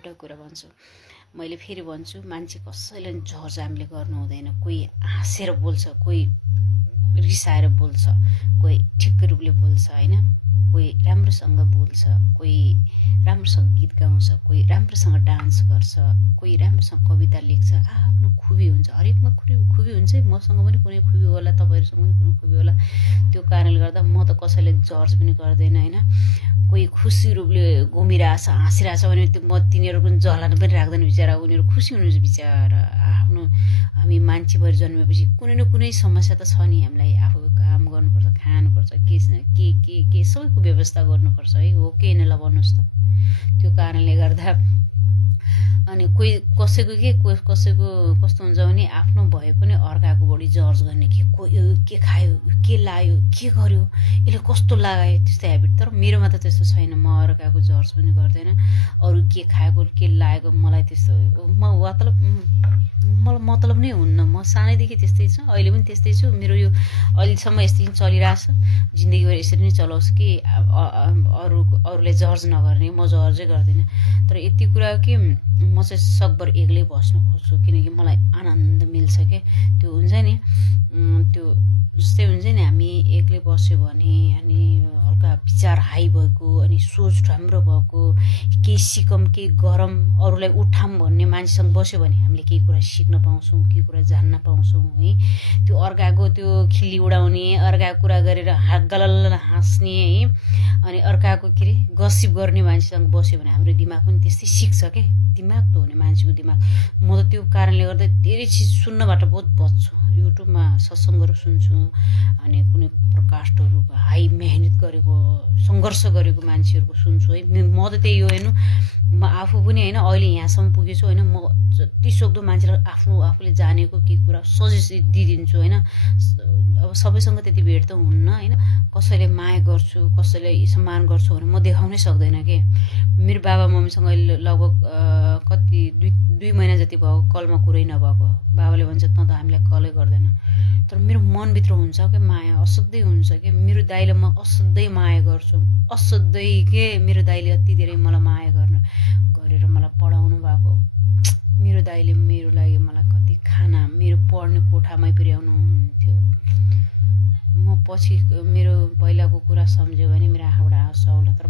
एउटा कुरा भन्छु, मैले फेरि भन्छु, मान्छे कसैले झरझामले गर्नु हुँदैन। कोही हाँसेर बोल्छ, कोही रिसाएर बोल्छ, कोही ठिक्क रूपले बोल्छ होइन, कोही राम्रोसँग बोल्छ, कोही राम्रोसँग गीत गाउँछ, कोही राम्रोसँग डान्स गर्छ, कोही राम्रोसँग कविता लेख्छ। आफ्नो खुबी हुन्छ, हरेकमा खुबी हुन्छ। मसँग पनि कुनै खुबी होला, तपाईँहरूसँग पनि कुनै खुबी होला। त्यो कारणले गर्दा म त कसैले जज पनि गर्दैन होइन। कोही खुसी रूपले घुमिरहेछ, हाँसिरहेछ भने त्यो म तिनीहरूको जलन पनि राख्दैन। बिचरा उनीहरू खुसी हुनुहुन्छ बिचरा। आफ्नो हामी मान्छे भएर जन्मेपछि कुनै न कुनै समस्या त छ नि। हामीलाई आफू काम गर्नुपर्छ, खानुपर्छ, के सबैको व्यवस्था गर्नुपर्छ है। हो कि होइन ल भन्नुहोस् त। त्यो कारणले गर्दा अनि कोही कसैको कस्तो हुन्छ भने आफ्नो भए पनि अर्काको बढी जज गर्ने, के खायो, के लायो, के गर्यो, यसले कस्तो लगायो, त्यस्तो हेबिट। तर मेरोमा त त्यस्तो छैन। म अर्काको जज पनि गर्दैन। अरू के खाएको, के लागेको मलाई त्यस्तो मलाई मतलब नै हुन्न। म सानैदेखि त्यस्तै छु, अहिले पनि त्यस्तै छु। मेरो यो अहिलेसम्म यस्तै चलिरहेछ। जिन्दगीभर यसरी नै चलाउँछु कि अरूले जज नगर्ने। म जजै गर्दिनँ। तर यति कुरा हो कि म चाहिँ सकभर एक्लै बस्न खोज्छु, किनकि मलाई आनन्द मिल्छ के। त्यो हुन्छ नि, त्यो जस्तै हुन्छ नि, हामी एक्लै बस्यो भने अनि हल्का विचार हाई भएको, अनि सोच राम्रो भएको, केही सिकम केही गरम, अरूलाई उठाम भन्ने मान्छेसँग बस्यो भने हामीले केही कुरा सिक्न पाउँछौँ, केही कुरा जान्न पाउँछौँ है। त्यो अर्काको त्यो खिल्ली उडाउने, अर्काको कुरा गरेर गलल्ल हाँस्ने है, अनि अर्काको के अरे गसिप गर्ने मान्छेसँग बस्यो भने हाम्रो दिमाग पनि त्यस्तै सिक्छ के। दिमाग त हुने मान्छेको दिमाग। म त त्यो कारणले गर्दा धेरै चिज सुन्नबाट बहुत बच्छु। युट्युबमा सत्सङ्गहरू सुन्छु, अनि कुनै प्रकास्टहरू हाई मेहनत गरेको, सङ्घर्ष गरेको मान्छेहरूको सुन्छु है। म त त्यही हो हेर्नु। म आफू पनि होइन अहिले यहाँसम्म पुगेछु होइन। म जति सक्दो मान्छेलाई आफूले जानेको केही कुरा सजेस्ट दिइदिन्छु होइन। अब सबैसँग त्यति भेट त हुन्न होइन। कसैले माया गर्छु, कसैले सम्मान गर्छु भने म देखाउनै सक्दैन के। मेरो बाबा मम्मीसँग अहिले लगभग कति 2 महिना जति भयो कलमा कुरै नभएको। बाबाले भन्छ त हामीलाई कलै गर्दैन। तर मेरो मनभित्र हुन्छ क्या माया, असाध्यै हुन्छ कि। मेरो दाइले म असाध्यै माया गर्छु, असाध्यै के। मेरो दाइले अति धेरै मलाई माया गरेर मलाई पढाउनु भएको। मेरो दाइले मेरो लागि मलाई कति खाना, मेरो पढ्ने कोठामै पुर्याउनु हुन्थ्यो। म पछि मेरो पहिलाको कुरा सम्झ्यो भने मेरो आँखाबाट आउँछ होला। तर